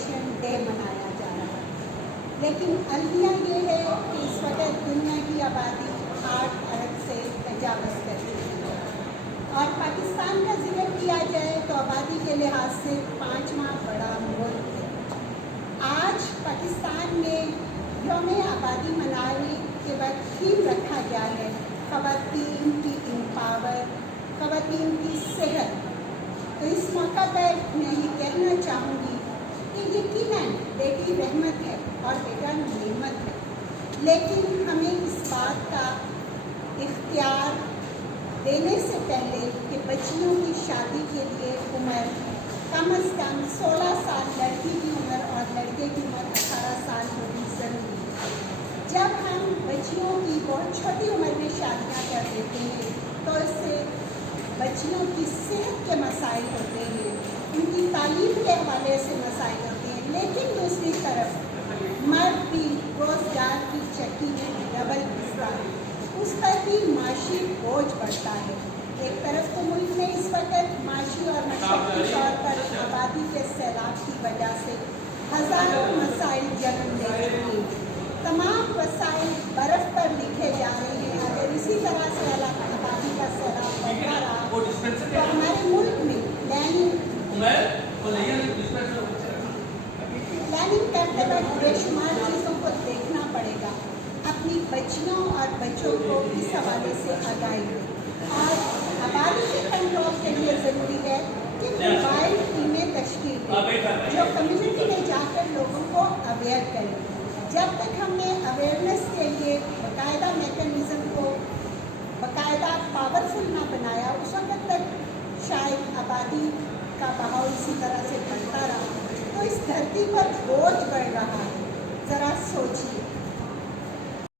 Population day منایا جا رہا ہے، لیکن المیہ یہ ہے کہ اس وقت دنیا کی آبادی 8 ارب سے تجاوز کر رہی ہے، اور پاکستان کا ذکر کیا جائے تو آبادی کے لحاظ سے 5واں بڑا ملک ہے۔ آج پاکستان میں یوم آبادی منانے کے وقت تھیم رکھا گیا ہے خواتین کی امپاور، خواتین کی صحت۔ تو اس موقع پر میں یہ کہنا چاہوں گی کہ یقیناً بیٹی رحمت ہے اور بیٹا نعمت ہے، لیکن ہمیں اس بات کا اختیار دینے سے پہلے کہ بچیوں کی شادی کے لیے عمر کم از کم 16 سال لڑکی کی عمر اور لڑکے کی عمر 18 سال ہونی ضروری ہے۔ جب ہم بچیوں کی بہت چھوٹی عمر میں شادیاں کر دیتے ہیں تو اس سے بچیوں کی صحت کے مسائل ہوتے ہیں، ان کی تعلیم کے حوالے سے مسائل ہوتے ہیں، لیکن دوسری طرف مرد بھی روزگار کی چکی میں ڈبل حصہ ہے، اس پر بھی معاشی بوجھ بڑھتا ہے۔ ایک طرف تو ملک میں اس وقت معاشی اور معاشرتی طور پر آبادی کے سیلاب کی وجہ سے ہزاروں مسائل جنم لے رہے ہیں، تمام وسائل برف پر لکھے جا رہے ہیں۔ اگر اسی طرح سے آبادی کا سیلاب بڑھتا رہا تو ہمارے ملک میں پلاننگ کرتے وقت بے شمار چیزوں کو دیکھنا پڑے گا، اپنی بچیوں اور بچوں کو اس حوالے سے آگاہی دیں، اور آبادی کے کنٹرول کے لیے ضروری ہے کہ موبائل ٹیمیں تشکیل دیں جو کمیونٹی میں جا کر لوگوں کو اویئر کریں۔ جب تک ہم نے اویئرنیس کے لیے باقاعدہ میکینزم کو باقاعدہ پاورفل نہ بنایا، اس وقت تک شاید آبادی کا بہاؤ اسی طرح سے بڑھتا رہا، تو اس دھرتی پر بوجھ بڑھ رہا ہے۔ ذرا سوچیے